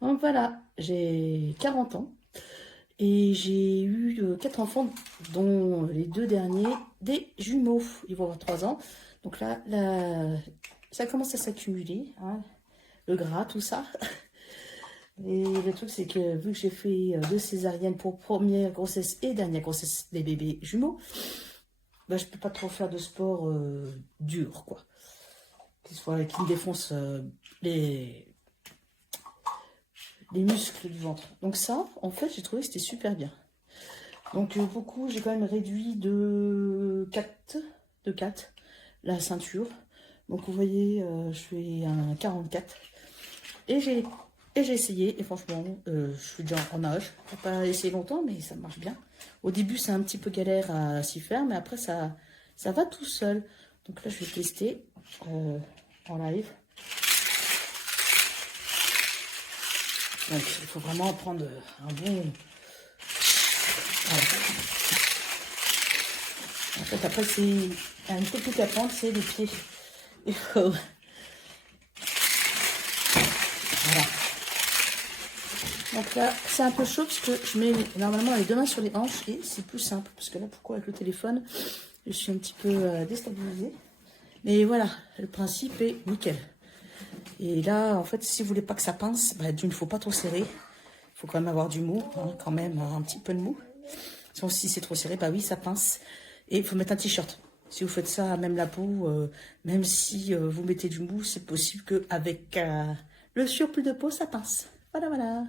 Donc voilà, j'ai 40 ans et j'ai eu 4 enfants, dont les 2 derniers des jumeaux. Ils vont avoir 3 ans. Donc là, ça commence à s'accumuler, hein, le gras, tout ça. Et le truc, c'est que vu que j'ai fait 2 césariennes pour première grossesse et dernière grossesse des bébés jumeaux, bah, je peux pas trop faire de sport dur, quoi. Qui me défonce les, les muscles du ventre. Donc ça, en fait, j'ai trouvé que c'était super bien. Donc beaucoup, j'ai quand même réduit de 4 la ceinture. Donc vous voyez, je fais un 44. Et j'ai et j'ai essayé, et franchement, je suis déjà en âge. Je n'ai pas essayé longtemps, mais ça marche bien. Au début, c'est un petit peu galère à s'y faire, mais après, ça va tout seul. Donc là, je vais tester en live. Donc, il faut vraiment prendre un bon... Voilà. En fait, après, c'est une technique à prendre, c'est les pieds. Il faut... Voilà. Donc là, c'est un peu chaud parce que je mets normalement les deux mains sur les hanches et c'est plus simple. Parce que là, pourquoi avec le téléphone, je suis un petit peu déstabilisée. Mais voilà, le principe est nickel. Et là, en fait, si vous voulez pas que ça pince, bah, il ne faut pas trop serrer. Il faut quand même avoir du mou, hein, quand même, un petit peu de mou. Sinon, si c'est trop serré, bah oui, ça pince. Et il faut mettre un t-shirt. Si vous faites ça, même la peau, même si vous mettez du mou, c'est possible qu'avec le surplus de peau, ça pince. Voilà, voilà.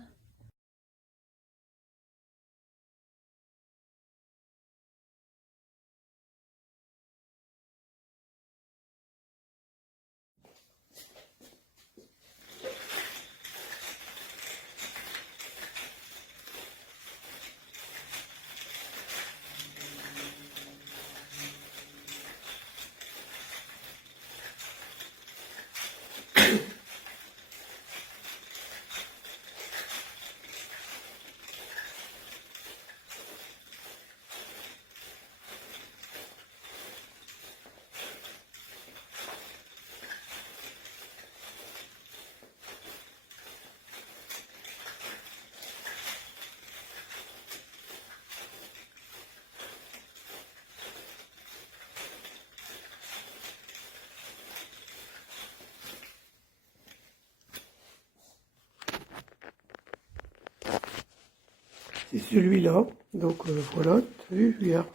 C'est celui-là. Donc voilà, t'as vu, regarde,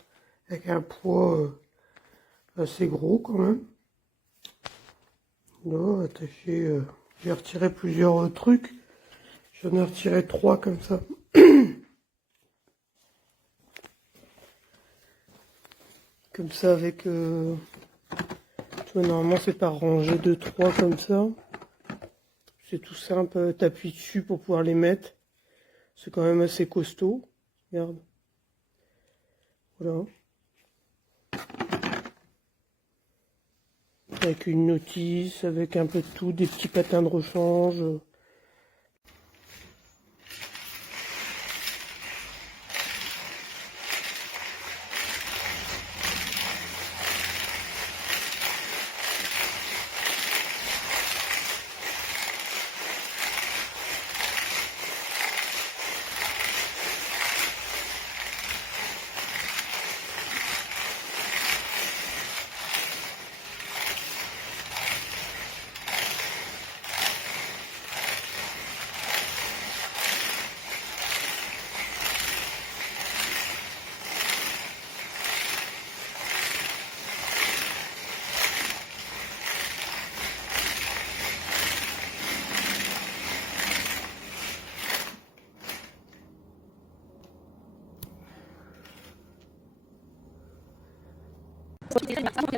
avec un poids assez gros quand même. Là, attaché, j'ai retiré plusieurs trucs. J'en ai retiré 3 comme ça. Comme ça avec... tu vois, normalement c'est par rangée de 3 comme ça. C'est tout simple, t'appuies dessus pour pouvoir les mettre. C'est quand même assez costaud. Regarde. Voilà. Avec une notice, avec un peu de tout, des petits patins de rechange.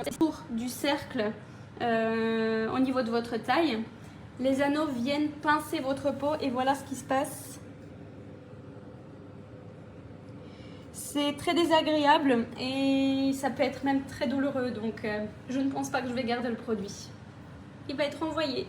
Autour du cercle au niveau de votre taille, les anneaux viennent pincer votre peau et voilà ce qui se passe. C'est très désagréable et ça peut être même très douloureux, donc je ne pense pas que je vais garder le produit. Il va être envoyé.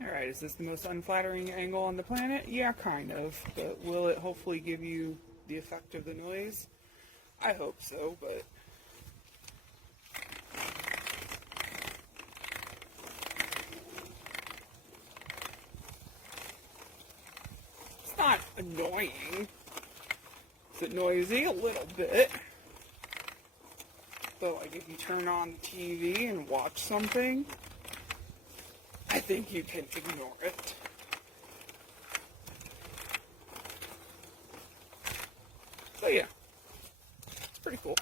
Alright, is this the most unflattering angle on the planet? Yeah, kind of. But will it hopefully give you the effect of the noise? I hope so, but... It's not annoying. Is it noisy? A little bit. But like if you turn on the TV and watch something, I think you can ignore it. So yeah, it's pretty cool.